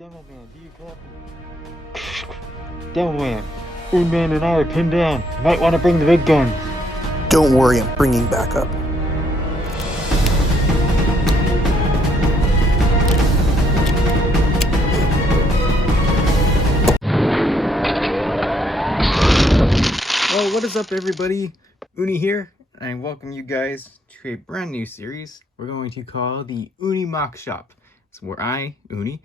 Demo Man, do you copy? Demo Man, Oonie-Man and I are pinned down. You might want to bring the big guns. Don't worry, I'm bringing backup. Well, what is up everybody? Oonie here, and I welcome you guys to a brand new series we're going to call the MOCShop. It's where I, Oonie,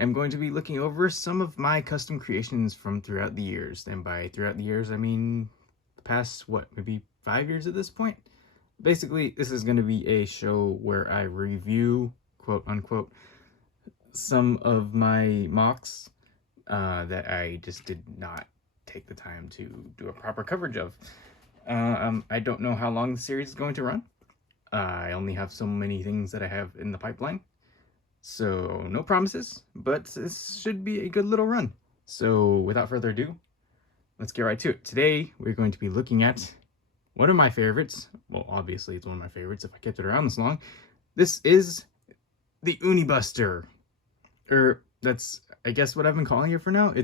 am going to be looking over some of my custom creations from throughout the years. And by throughout the years, I mean the past, maybe 5 years at this point? Basically, this is going to be a show where I review, quote unquote, some of my mocks that I just did not take the time to do a proper coverage of. I don't know how long the series is going to run. I only have so many things that I have in the pipeline. So no promises, but this should be a good little run. So without further ado, let's get right to it. Today, we're going to be looking at one of my favorites. Well, obviously it's one of my favorites if I kept it around this long. This is the Oonie-Buster. That's, I guess, what I've been calling it for now.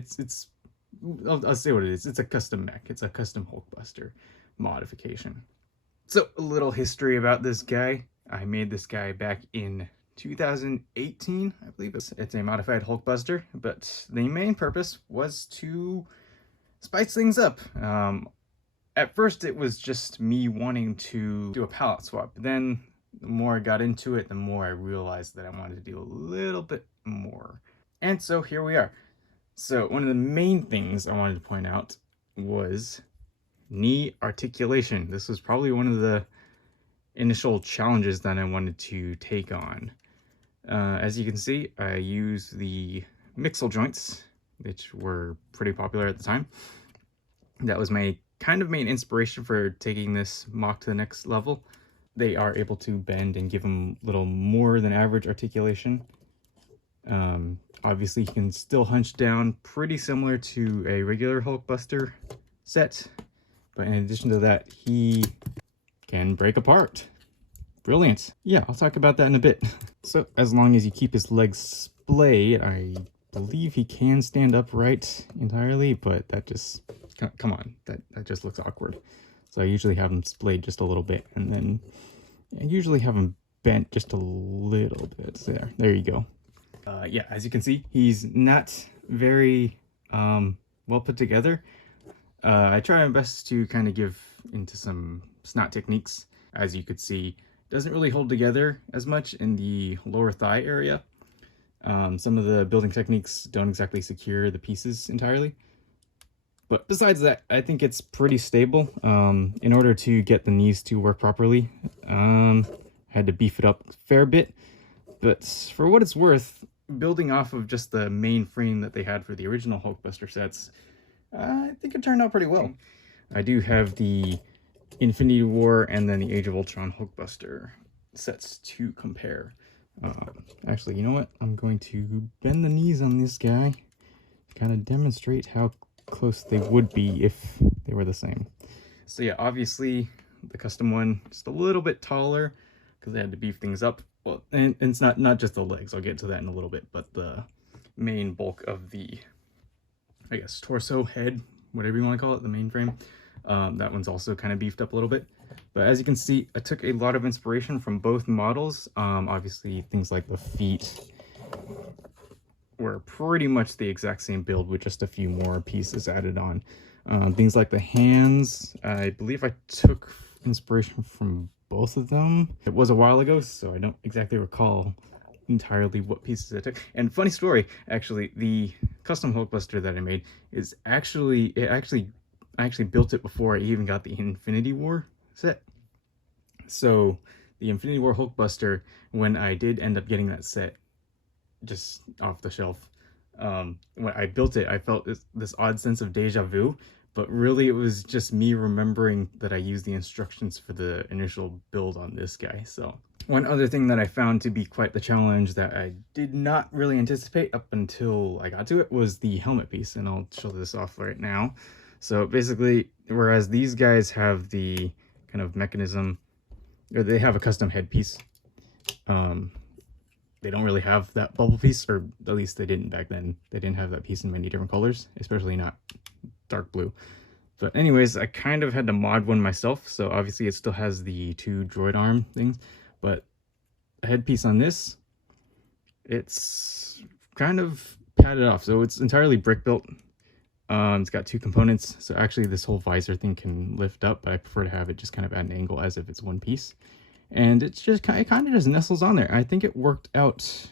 I'll say what it is. It's a custom mech. It's a custom Hulkbuster modification. So a little history about this guy. I made this guy back in 2018, I believe. It's a modified Hulkbuster, but the main purpose was to spice things up. At first, it was just me wanting to do a palette swap. Then, the more I got into it, the more I realized that I wanted to do a little bit more. And so here we are. So one of the main things I wanted to point out was knee articulation. This was probably one of the initial challenges that I wanted to take on. As you can see, I use the MOCShop joints, which were pretty popular at the time. That was my kind of main inspiration for taking this mock to the next level. They are able to bend and give them a little more than average articulation. Obviously, he can still hunch down, pretty similar to a regular Hulkbuster set. But in addition to that, he can break apart. Brilliant. Yeah, I'll talk about that in a bit. So, as long as you keep his legs splayed, I believe he can stand upright entirely, but that just, come on, that just looks awkward. So I usually have him splayed just a little bit, and then I usually have him bent just a little bit. There you go. Yeah, as you can see, he's not very well put together. I try my best to kind of give into some snot techniques. As you could see, doesn't really hold together as much in the lower thigh area. Some of the building techniques don't exactly secure the pieces entirely. But besides that, I think it's pretty stable. In order to get the knees to work properly, I had to beef it up a fair bit. But for what it's worth, building off of just the main frame that they had for the original Hulkbuster sets, I think it turned out pretty well. I do have the Infinity War and then the Age of Ultron Hulkbuster sets to compare. Actually, you know what? I'm going to bend the knees on this guy to kind of demonstrate how close they would be if they were the same. So yeah, obviously the custom one just a little bit taller because they had to beef things up. Well, and it's not just the legs, I'll get to that in a little bit, but the main bulk of the, I guess, torso, head, whatever you want to call it, the main frame, that one's also kind of beefed up a little bit. But as you can see, I took a lot of inspiration from both models. Obviously, things like the feet were pretty much the exact same build with just a few more pieces added on. Things like the hands, I believe I took inspiration from both of them. It was a while ago, so I don't exactly recall entirely what pieces I took. And funny story, actually, the custom Hulkbuster that I made is I actually built it before I even got the Infinity War set. So the Infinity War Hulkbuster, when I did end up getting that set just off the shelf, when I built it, I felt this odd sense of deja vu. But really, it was just me remembering that I used the instructions for the initial build on this guy. So one other thing that I found to be quite the challenge that I did not really anticipate up until I got to it was the helmet piece. And I'll show this off right now. So basically, whereas these guys have the kind of mechanism, or they have a custom headpiece, they don't really have that bubble piece, or at least they didn't back then. They didn't have that piece in many different colors, especially not dark blue. But anyways, I kind of had to mod one myself, so obviously it still has the 2 droid arm things, but the headpiece on this, it's kind of padded off, so it's entirely brick built. It's got 2 components, so actually this whole visor thing can lift up, but I prefer to have it just kind of at an angle as if it's one piece. And it's just it kind of just nestles on there. I think it worked out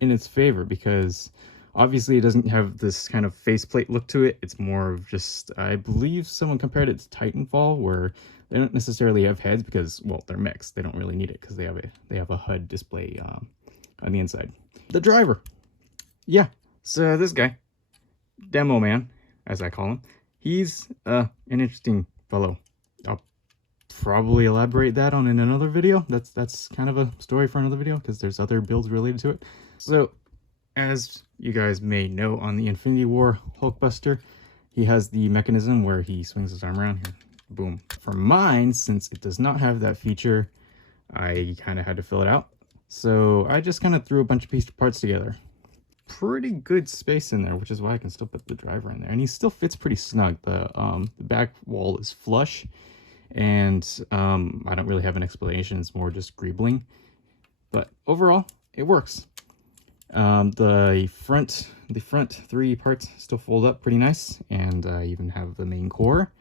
in its favor because obviously it doesn't have this kind of faceplate look to it. It's more of just, I believe someone compared it to Titanfall, where they don't necessarily have heads because, well, they're mechs. They don't really need it because they have a HUD display on the inside. The driver, yeah. So this guy, Demo Man, as I call him, he's an interesting fellow. I'll probably elaborate that on in another video. That's kind of a story for another video because there's other builds related to it. So as you guys may know, on the Infinity War Hulkbuster, he has the mechanism where he swings his arm around here. Boom. For mine, since it does not have that feature, I kind of had to fill it out. So I just kind of threw a bunch of parts together. Pretty good space in there, which is why I can still put the driver in there. And he still fits pretty snug. The back wall is flush, and I don't really have an explanation. It's more just greebling. But overall, it works. The front 3 parts still fold up pretty nice, and I even have the main core.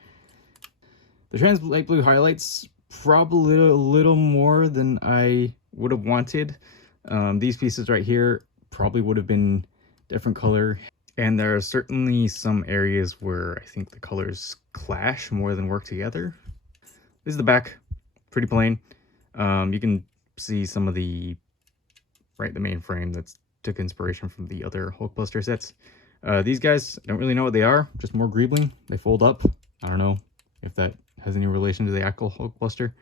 The trans light blue highlights probably a little more than I would have wanted. These pieces right here probably would have been different color, and there are certainly some areas where I think the colors clash more than work together. This is the back, pretty plain. You can see some of the main frame that's took inspiration from the other Hulkbuster sets. These guys, I don't really know what they are, just more greebling. They fold up. I don't know if that has any relation to the actual Hulkbuster,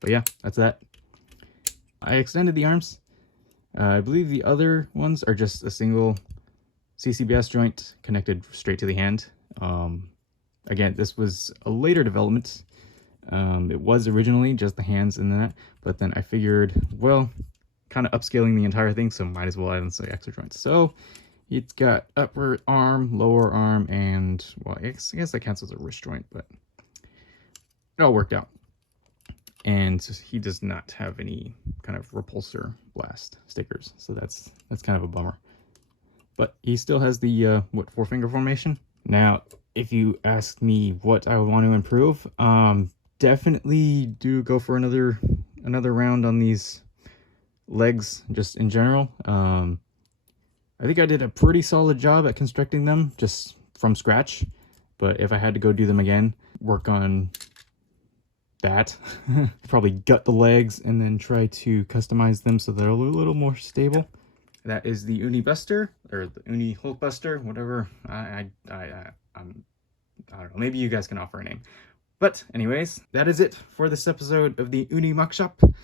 but yeah, that's that. I extended the arms. I believe the other ones are just a single CCBS joint connected straight to the hand. Again, this was a later development. It was originally just the hands and that, but then I figured, well, kind of upscaling the entire thing, so might as well add in some extra joints. So it's got upper arm, lower arm, and, well, I guess that counts as a wrist joint, but it all worked out. And he does not have any kind of repulsor blast stickers, so that's kind of a bummer. But he still has the 4-finger formation. Now, if you ask me what I would want to improve, definitely do go for another round on these legs, just in general. I think I did a pretty solid job at constructing them just from scratch, but if I had to go do them again, work on that, probably gut the legs and then try to customize them so they're a little more stable. That is the Oonie-Buster, or the Oonie-Hulkbuster, whatever. I don't know, maybe you guys can offer a name. But anyways, that is it for this episode of the MOCShop.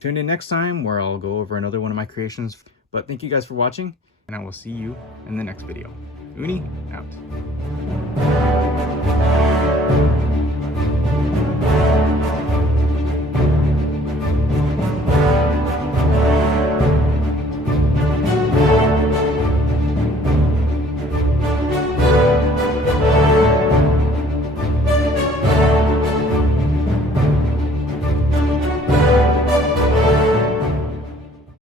Tune in next time where I'll go over another one of my creations. But thank you guys for watching, and I will see you in the next video. Oonie, out.